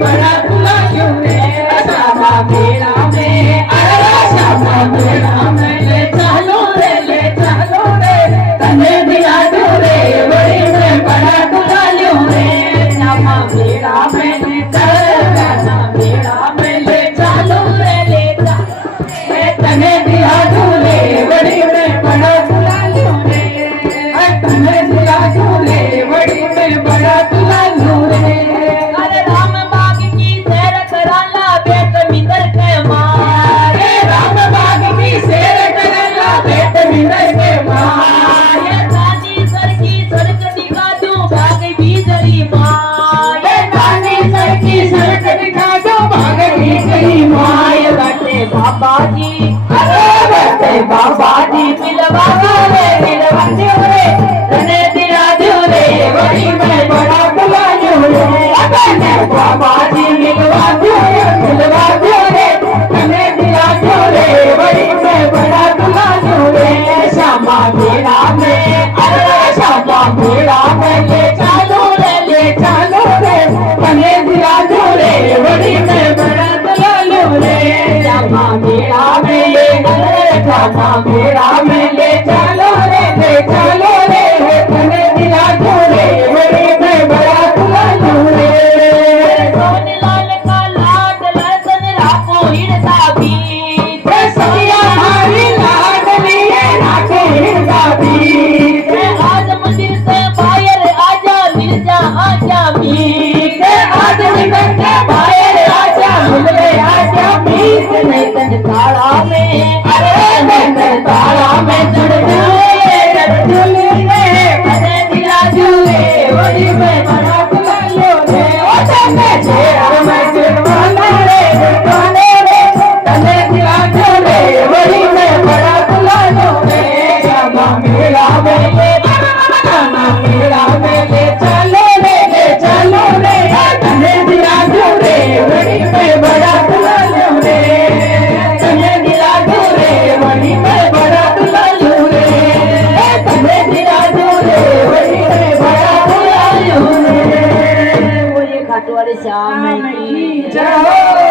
बड़ा तुला क्यों रे श्यामा मेला में अरे श्यामा मेला में ले चलो रे तने दिया रे बड़ी में बड़ा तुला क्यों रे श्यामा मेला में ले चलो मेला में ले चलो रे तने दिया रे बड़ी में बड़ा तुला क्यों रे तने दिया रे बड़ी में बड़ा तुला क्यों रे अरे राम बाग की सैर कराला बेट मिंदर के मार राम बाग की सैर कराला बेट मिंदर के मार ये चांदी सर की सड़क दिखा दूं भाग बीजरी मार ये चांदी सर की सड़क दिखा दो भाग बीजरी मार बटे बाबा जी अरे बटे बाबा जी मिलवा रे तने दिया रे बड़ी में बड़ा तुला रे तने बाबा जी मिलवा रे तने दिया रे बड़ी में बड़ा तुला रे श्यामा मेला में अरे श्यामा मेला में ले चलो रे तने दिया रे बड़ी में बड़ा तुला रे श्यामा मेला में ले श्यामा मेला में ले चलो रे तने दिया रे बड़ी में बड़ा तुला रे सोन लाल का लाड लसन राखो हिड़ता भी सखिया हमारी लाडली है राखो हिड़ता भी आज मंदिर से बाहर आजा मिल जा आजा मीत आज निकल के बाहर आजा मिले आजा मीत नहीं तन ताड़ा में अरे मैं तारा में चढ़ झूले कदे दिला झूले वही में बड़ा तुला रे ओ तने छेड़ में चिड़वाना रे तने दिला झूले वही में बड़ा तुला रे श्यामा मेला में ले मेला में ले चलो रे तने दिला झूले वही में बड़ा तुला रे तने दिला झूले वही में बड़ा तुला रे तने दिला झूले वही में बड़ा तुला रे वो ये खाटू वाले श्याम है की जय हो।